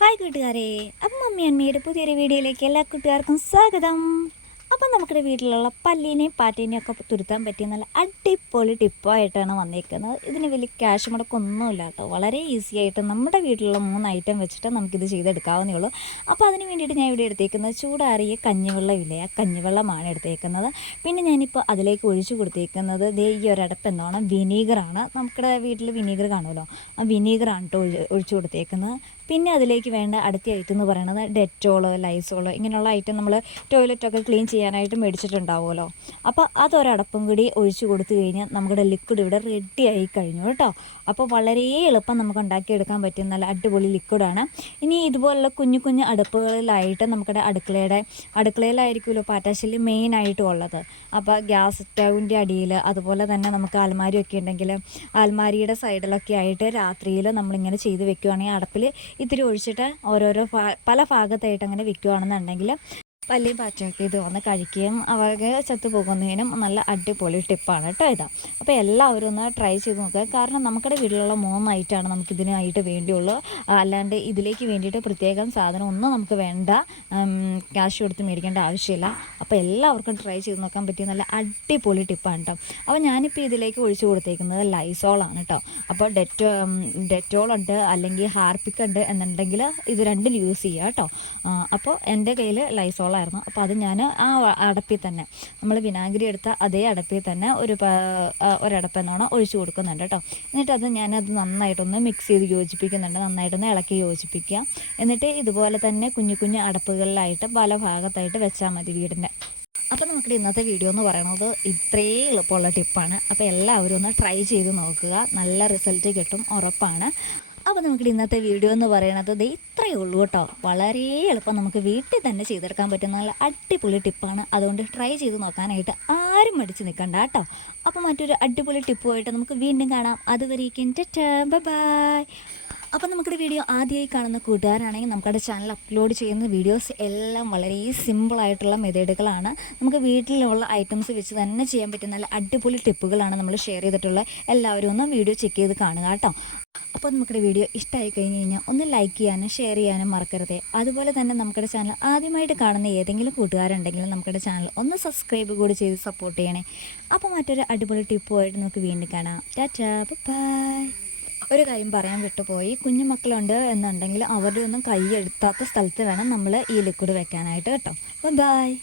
Hi കൂട്ടുകാരെ അപ്പം mummy അമ്മയുടെ പുതിയൊരു വീഡിയോയിലേക്ക് എല്ലാ കൂട്ടുകാർക്കും സ്വാഗതം. അപ്പം നമ്മുടെ വീട്ടിലുള്ള പല്ലീനെയും പാറ്റേനെയും ഒക്കെ തുരുത്താൻ പറ്റിയ നല്ല അടിപൊളി ടിപ്പായിട്ടാണ് വന്നിരിക്കുന്നത് ഇതിന് വലിയ ക്യാഷ് മുടക്കൊന്നുമില്ല കേട്ടോ. വളരെ ഈസി ആയിട്ട് നമ്മുടെ വീട്ടിലുള്ള മൂന്ന് ഐറ്റം വെച്ചിട്ട് നമുക്കിത് ചെയ്തെടുക്കാവുന്നേ ഉള്ളൂ. അപ്പോൾ അതിന് വേണ്ടിയിട്ട് ഞാൻ ഇവിടെ എടുത്തേക്കുന്നത് ചൂടാറിയ കഞ്ഞിവെള്ളം ഇല്ലേ? ആ കഞ്ഞിവെള്ളമാണ് എടുത്തേക്കുന്നത്. പിന്നെ ഞാനിപ്പോൾ അതിലേക്ക് ഒഴിച്ചു കൊടുത്തേക്കുന്നത് ദേ ഈ ഒരടപ്പ് എന്താണ്? വിനീഗറാണ്. നമ്മുടെ വീട്ടിൽ വിനീഗർ കാണുമല്ലോ? ആ വിനീഗറാണ് കേട്ടോ ഒഴിച്ചു കൊടുത്തേക്കുന്നത്. പിന്നെ അതിലേക്ക് വേണ്ട അടുത്ത ഐറ്റം എന്ന് പറയുന്നത് ഡെറ്റോളോ ലൈസോളോ ഇങ്ങനെയുള്ള ഐറ്റം നമ്മൾ ടോയ്ലറ്റൊക്കെ ക്ലീൻ ചെയ്യാനായിട്ട് മേടിച്ചിട്ടുണ്ടാവുമല്ലോ. അപ്പോൾ അതൊരടപ്പും കൂടി ഒഴിച്ചു കൊടുത്തു കഴിഞ്ഞാൽ നമ്മുടെ ലിക്വിഡ് ഇവിടെ റെഡി ആയി കഴിഞ്ഞു കേട്ടോ. അപ്പോൾ വളരെ എളുപ്പം നമുക്ക് ഉണ്ടാക്കിയെടുക്കാൻ പറ്റിയ നല്ല അടിപൊളി ലിക്വിഡാണ് ഇനി ഇതുപോലുള്ള കുഞ്ഞു കുഞ്ഞു അടുപ്പുകളിലായിട്ട് നമ്മുടെ അടുക്കളയുടെ അടുക്കളയിലായിരിക്കുമല്ലോ പാറ്റാശല്യം മെയിനായിട്ടും ഉള്ളത്. അപ്പോൾ ഗ്യാസ് സ്റ്റൗവിന്റെ അടിയിൽ അതുപോലെ തന്നെ നമുക്ക് അലമാരിയൊക്കെ ഉണ്ടെങ്കിൽ അലമാരിയുടെ സൈഡിലൊക്കെ ആയിട്ട് രാത്രിയിൽ നമ്മളിങ്ങനെ ചെയ്ത് വെക്കുകയാണെങ്കിൽ അടപ്പിൽ ഇത്തിരി ഒഴിച്ചിട്ട് ഓരോരോ പല ഭാഗത്തായിട്ട് അങ്ങനെ വെക്കുകയാണെന്നുണ്ടെങ്കിൽ പല്ലിയും പാറ്റയൊക്കെ ഇത് വന്ന് കഴിക്കുകയും അവർക്ക് ചത്തു പോകുന്നതിനും നല്ല അടിപൊളി ടിപ്പാണ് കേട്ടോ ഇതാ. അപ്പോൾ എല്ലാവരും ഒന്ന് ട്രൈ ചെയ്ത് നോക്കുക. കാരണം നമ്മുടെ വീട്ടിലുള്ള മൂന്ന് ഐറ്റമാണ് നമുക്ക് ഇതിനായിട്ട് വേണ്ടിയുള്ളൂ. അല്ലാണ്ട് ഇതിലേക്ക് വേണ്ടിയിട്ട് പ്രത്യേകം സാധനം ഒന്നും നമുക്ക് വേണ്ട. ക്യാഷ് കൊടുത്ത് മേടിക്കേണ്ട ആവശ്യമില്ല. അപ്പോൾ എല്ലാവർക്കും ട്രൈ ചെയ്ത് നോക്കാൻ പറ്റിയ നല്ല അടിപൊളി ടിപ്പാണ് കേട്ടോ. അപ്പോൾ ഞാനിപ്പോൾ ഇതിലേക്ക് ഒഴിച്ചു കൊടുത്തേക്കുന്നത് ലൈസോളാണ് കേട്ടോ. അപ്പോൾ ഡെറ്റോ ഡെറ്റോൾ ഉണ്ട് അല്ലെങ്കിൽ ഹാർപ്പിക് എന്നുണ്ടെങ്കിൽ ഇത് രണ്ടും യൂസ് ചെയ്യുക കേട്ടോ. അപ്പോൾ എന്റെ കയ്യിൽ ലൈസോൾ ആയിരുന്നു അപ്പോൾ അത് ഞാൻ ആ അടപ്പിൽ തന്നെ നമ്മൾ വിനാഗിരി എടുത്ത അതേ അടപ്പിൽ തന്നെ ഒരു ഒരടപ്പ് എന്നാണ് ഒഴിച്ചു കൊടുക്കുന്നുണ്ട് കേട്ടോ. എന്നിട്ട് അത് ഞാനത് നന്നായിട്ടൊന്ന് മിക്സ് ചെയ്ത് യോജിപ്പിക്കുന്നുണ്ട്. നന്നായിട്ടൊന്ന് ഇളക്കി യോജിപ്പിക്കുക. എന്നിട്ട് ഇതുപോലെ തന്നെ കുഞ്ഞു കുഞ്ഞു അടപ്പുകളിലായിട്ട് പല ഭാഗത്തായിട്ട് വെച്ചാൽ മതി വീടിന്റെ. അപ്പോൾ നമുക്ക് ഇന്നത്തെ വീഡിയോ എന്ന് പറയുന്നത് ഇത്രയും എളുപ്പമുള്ള ടിപ്പാണ്. അപ്പോൾ എല്ലാവരും ഒന്ന് ട്രൈ ചെയ്ത് നോക്കുക. നല്ല റിസൾട്ട് കിട്ടും ഉറപ്പാണ്. അപ്പോൾ നമുക്ക് ഇന്നത്തെ വീഡിയോ എന്ന് പറയുന്നത് ഇത് ഇത്രയേ ഉള്ളൂ കേട്ടോ. വളരെ എളുപ്പം നമുക്ക് വീട്ടിൽ തന്നെ ചെയ്തെടുക്കാൻ പറ്റുന്ന നല്ല അടിപൊളി ടിപ്പാണ് അതുകൊണ്ട് ട്രൈ ചെയ്ത് നോക്കാനായിട്ട് ആരും മടിച്ച് നിൽക്കണ്ട കേട്ടോ. അപ്പോൾ മറ്റൊരു അടിപൊളി ടിപ്പുമായിട്ട് നമുക്ക് വീണ്ടും കാണാം. അതുവരേക്കും ബൈ. അപ്പോൾ നമ്മുടെ വീഡിയോ ആദ്യമായി കാണുന്ന കൂട്ടുകാരാണെങ്കിൽ നമുക്കവിടെ ചാനൽ അപ്ലോഡ് ചെയ്യുന്ന വീഡിയോസ് എല്ലാം വളരെ സിമ്പിളായിട്ടുള്ള മെത്തേഡുകളാണ് നമുക്ക് വീട്ടിലുള്ള ഐറ്റംസ് വെച്ച് തന്നെ ചെയ്യാൻ പറ്റുന്ന നല്ല അടിപൊളി ടിപ്പുകളാണ് നമ്മൾ ഷെയർ ചെയ്തിട്ടുള്ള എല്ലാവരും ഒന്ന് വീഡിയോ ചെക്ക് ചെയ്ത് കാണുക കേട്ടോ. അപ്പോൾ നമുക്കിവിടെ വീഡിയോ ഇഷ്ടമായി കഴിഞ്ഞ് കഴിഞ്ഞാൽ ഒന്ന് ലൈക്ക് ചെയ്യാനും ഷെയർ ചെയ്യാനും മറക്കരുത്. അതുപോലെ തന്നെ നമ്മുടെ ചാനൽ ആദ്യമായിട്ട് കാണുന്ന ഏതെങ്കിലും കൂട്ടുകാരുണ്ടെങ്കിൽ നമ്മുടെ ചാനൽ ഒന്ന് സബ്സ്ക്രൈബ് കൂടി ചെയ്ത് സപ്പോർട്ട് ചെയ്യണേ. അപ്പോൾ മറ്റൊരു അടിപൊളി ടിപ്പുമായിട്ട് നമുക്ക് വീണ്ടും കാണാം. ടാറ്റാ ബൈ ഒരു കാര്യം പറയാൻ വിട്ടുപോയി. കുഞ്ഞു മക്കളുണ്ട് എന്നുണ്ടെങ്കിൽ അവരുടെ ഒന്നും കൈ എടുത്താത്ത സ്ഥലത്ത് വേണം നമ്മൾ ഈ ലിക്വിഡ് വെക്കാനായിട്ട് കേട്ടോ. ബൈ